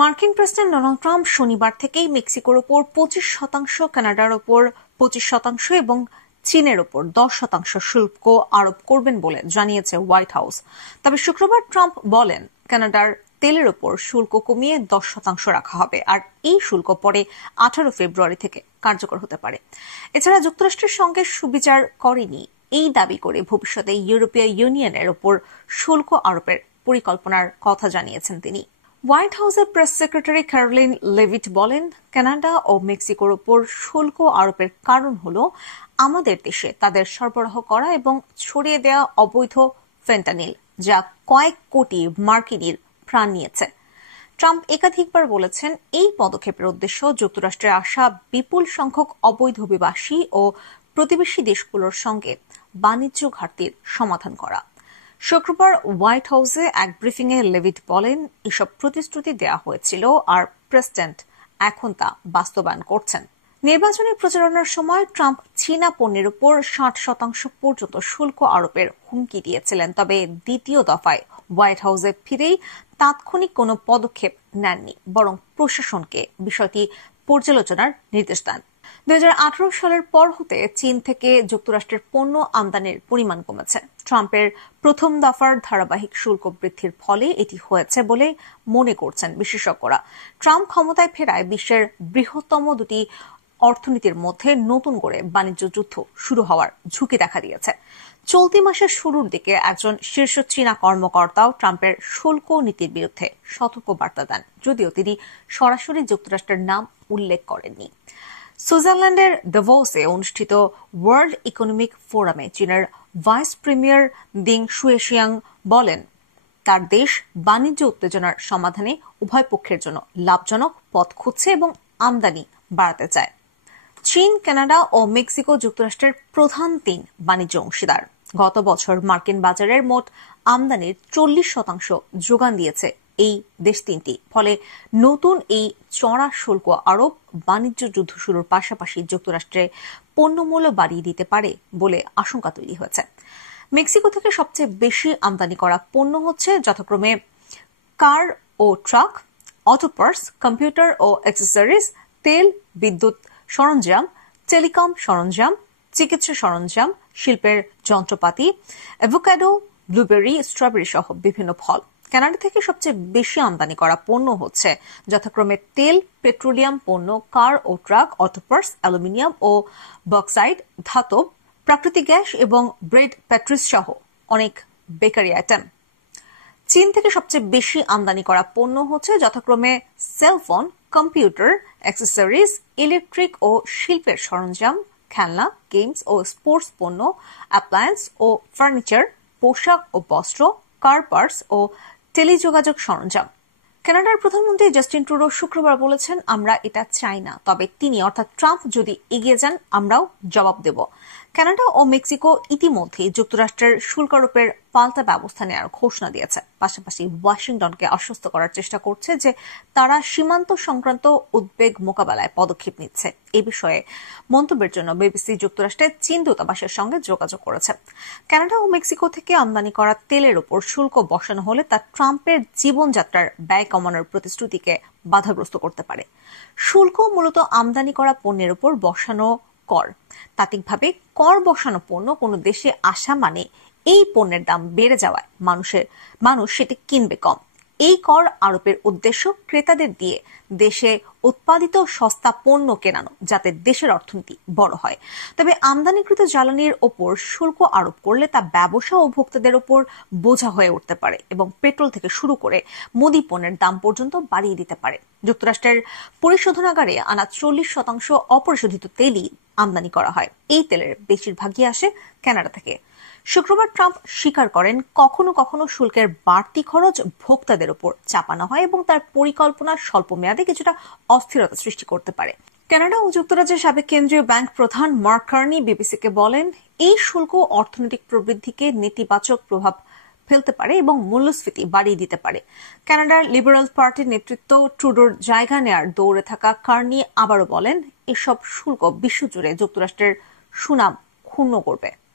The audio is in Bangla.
মার্কিন প্রেসিডেন্ট ডোনাল্ড ট্রাম্প শনিবার থেকেই মেক্সিকোর ওপর 25%, কানাডার ওপর 25% এবং চীনের ওপর 10% শুল্ক আরোপ করবেন বলে জানিয়েছে হোয়াইট হাউস। তবে শুক্রবার ট্রাম্প বলেন, কানাডার তেলের ওপর শুল্ক কমিয়ে 10% রাখা হবে, আর এই শুল্ক পরে 18 ফেব্রুয়ারি থেকে কার্যকর হতে পারে। এছাড়া যুক্তরাষ্ট্রের সঙ্গে সুবিচার করেনি এই দাবি করে ভবিষ্যতে ইউরোপীয় ইউনিয়নের ওপর শুল্ক আরোপের পরিকল্পনার কথা জানিয়েছেন তিনি। হোয়াইট হাউসের প্রেস সেক্রেটারি ক্যারোলিন লেভিট বলেন, কানাডা ও মেক্সিকোর ওপর শুল্ক আরোপের কারণ হল আমাদের দেশে তাদের সরবরাহ করা এবং ছড়িয়ে দেওয়া অবৈধ ফেন্টানিল, যা কয়েক কোটি মার্কিনীর প্রাণ নিয়েছে। ট্রাম্প একাধিকবার বলেছেন, এই পদক্ষেপের উদ্দেশ্য যুক্তরাষ্ট্রে আসা বিপুল সংখ্যক অবৈধ অভিবাসী ও প্রতিবেশী দেশগুলোর সঙ্গে বাণিজ্য ঘাটতির সমাধান করা। শুক্রবার হোয়াইট হাউসে এক ব্রিফিংয়ে লেভিট বলেন, এসব প্রতিশ্রুতি দেওয়া হয়েছিল আর প্রেসিডেন্ট এখন তা বাস্তবায়ন করছেন। নির্বাচনী প্রচারণার সময় ট্রাম্প চীনা পণ্যের উপর 60% পর্যন্ত শুল্ক আরোপের হুমকি দিয়েছিলেন, তবে দ্বিতীয় দফায় হোয়াইট হাউসে ফিরেই তাৎক্ষণিক কোনো পদক্ষেপ নেননি, বরং প্রশাসনকে বিষয়টি পর্যালোচনার নির্দেশ দেন। 2018 সালের পর হতে চীন থেকে যুক্তরাষ্ট্রের পণ্য আমদানির পরিমাণ কমেছে। ট্রাম্পের প্রথম দফার ধারাবাহিক শুল্ক বৃদ্ধির ফলে এটি হয়েছে বলে মনে করছেন বিশেষজ্ঞরা। ট্রাম্প ক্ষমতায় ফেরায় বিশ্বের বৃহত্তম দুটি অর্থনীতির মধ্যে নতুন করে বাণিজ্য যুদ্ধ শুরু হওয়ার ঝুঁকি দেখা দিয়েছে। চলতি মাসের শুরুর দিকে একজন শীর্ষ চীনা কর্মকর্তাও ট্রাম্পের শুল্ক নীতির বিরুদ্ধে সতর্কবার্তা দেন, যদিও তিনি সরাসরি যুক্তরাষ্ট্রের নাম উল্লেখ করেননি। সুইজারল্যান্ডের দাভোসে অনুষ্ঠিত ওয়ার্ল্ড ইকোনমিক ফোরামে চীনের ভাইস প্রিমিয়ার দিং শুয়েশিয়াং বলেন, তার দেশ বাণিজ্য উত্তেজনার সমাধানে উভয় পক্ষের জন্য লাভজনক পথ খুঁজছে এবং আমদানি বাড়াতে চায়। চীন, কানাডা ও মেক্সিকো যুক্তরাষ্ট্রের প্রধান 3 বাণিজ্য অংশীদার। গত বছর মার্কিন বাজারের মোট আমদানির 40% যোগান দিয়েছে এই দেশ তিনটি। ফলে নতুন এই চড়া শুল্ক আরোপ বাণিজ্য যুদ্ধ শুরুর পাশাপাশি যুক্তরাষ্ট্রে পণ্যমূল্য বাড়িয়ে দিতে পারে বলে আশঙ্কা তৈরি হয়েছে। মেক্সিকো থেকে সবচেয়ে বেশি আমদানি করা পণ্য হচ্ছে যথাক্রমে কার ও ট্রাক, অটো পার্টস, কম্পিউটার ও অ্যাক্সেসরিজ, তেল, বিদ্যুৎ সরঞ্জাম, টেলিকম সরঞ্জাম, চিকিৎসা সরঞ্জাম, শিল্পের যন্ত্রপাতি, অ্যাভোকাডো, ব্লুবেরি, স্ট্রবেরি সহ বিভিন্ন ফল। কানাডা থেকে সবচেয়ে বেশি আমদানি করা পণ্য হচ্ছে যথাক্রমে তেল, পেট্রোলিয়াম পণ্য, কার ও ট্রাক, অটো পার্টস, অ্যালুমিনিয়াম ও বক্সাইড, ধাতব, প্রাকৃতিক গ্যাস এবং ব্রেড প্যাট্রিজ সহ অনেক বেকারি আইটেম। চীন থেকে সবচেয়ে বেশি আমদানি করা পণ্য হচ্ছে যথাক্রমে সেলফোন, কম্পিউটার, অ্যাক্সেসরিজ, ইলেকট্রিক ও শিল্পের সরঞ্জাম, খেলনা, গেমস ও স্পোর্টস পণ্য, অ্যাপ্লায়েন্স ও ফার্নিচার, পোশাক ও বস্ত্র, কার পার্টস ও টেলিযোগাযোগ সরঞ্জাম। কানাডার প্রধানমন্ত্রী জাস্টিন ট্রুডো শুক্রবার বলেছেন, আমরা এটা চাই না, তবে তিনি অর্থাৎ ট্রাম্প যদি এগিয়ে যান আমরাও জবাব দেব। কানাডা ও মেক্সিকো ইতিমধ্যেই যুক্তরাষ্ট্রের শুল্ক আরোপের পাল্টা ব্যবস্থা নেওয়ার ঘোষণা দিয়েছে। পাশাপাশি ওয়াশিংটনকে আশ্বস্ত করার চেষ্টা করছে যে তারা সীমান্ত সংক্রান্ত উদ্বেগ মোকাবেলায় পদক্ষেপ নিচ্ছে। এ বিষয়ে মন্তব্যের জন্য বিবিসি যুক্তরাষ্ট্রের চীন দূতাবাসের সঙ্গে যোগাযোগ করেছে। কানাডা ও মেক্সিকো থেকে আমদানি করা তেলের উপর শুল্ক বসানো হলে তা ট্রাম্পের জীবনযাত্রার ব্যয় কমানোর প্রতিশ্রুতিকে বাধাগ্রস্ত করতে পারে। শুল্ক মূলত আমদানি করা পণ্যের উপর বসানো কর। তাত্ত্বিকভাবে কর বসানো পণ্য কোনো দেশে আসা মানে এই পণ্যের দাম বেড়ে যাওয়ায় মানুষ সেটি কিনবে কম। এই কর আরোপের উদ্দেশ্য ক্রেতাদের দিয়ে দেশে উৎপাদিত সস্তা পণ্য কেনানো, যাতে দেশের অর্থনীতি বড় হয়। তবে আমদানিকৃত জ্বালানির ওপর শুল্ক আরোপ করলে তা ব্যবসা ও ভোক্তাদের ওপর বোঝা হয়ে উঠতে পারে এবং পেট্রোল থেকে শুরু করে মুদি পণ্যের দাম পর্যন্ত বাড়িয়ে দিতে পারে। যুক্তরাষ্ট্রের পরিশোধনাগারে আনা 40% অপরিশোধিত তেলই আমদানি করা হয়। এই তেলের বেশিরভাগই আসে কানাডা থেকে। শুক্রবার ট্রাম্প স্বীকার করেন, কখনো কখনো শুল্কের বাড়তি খরচ ভোক্তাদের উপর চাপানো হয় এবং তার পরিকল্পনা স্বল্প মেয়াদে কিছুটা অস্থিরতা সৃষ্টি করতে পারে। কানাডা ও যুক্তরাজ্যের সাবেক কেন্দ্রীয় ব্যাংক প্রধান মার্ক কার্নি বিবিসিকে বলেন, এই শুল্ক অর্থনৈতিক প্রবৃদ্ধিকে নেতিবাচক প্রভাব ফেলতে পারে এবং মূল্যস্ফীতি বাড়িয়ে দিতে পারে। কানাডার লিবারেল পার্টির নেতৃত্ব ট্রুডোর জায়গা নেয়ার দৌড়ে থাকা কার্নি আবারও বলেন, এসব শুল্ক বিশ্বজুড়ে যুক্তরাষ্ট্রের সুনাম ক্ষুণ্ণ করবে।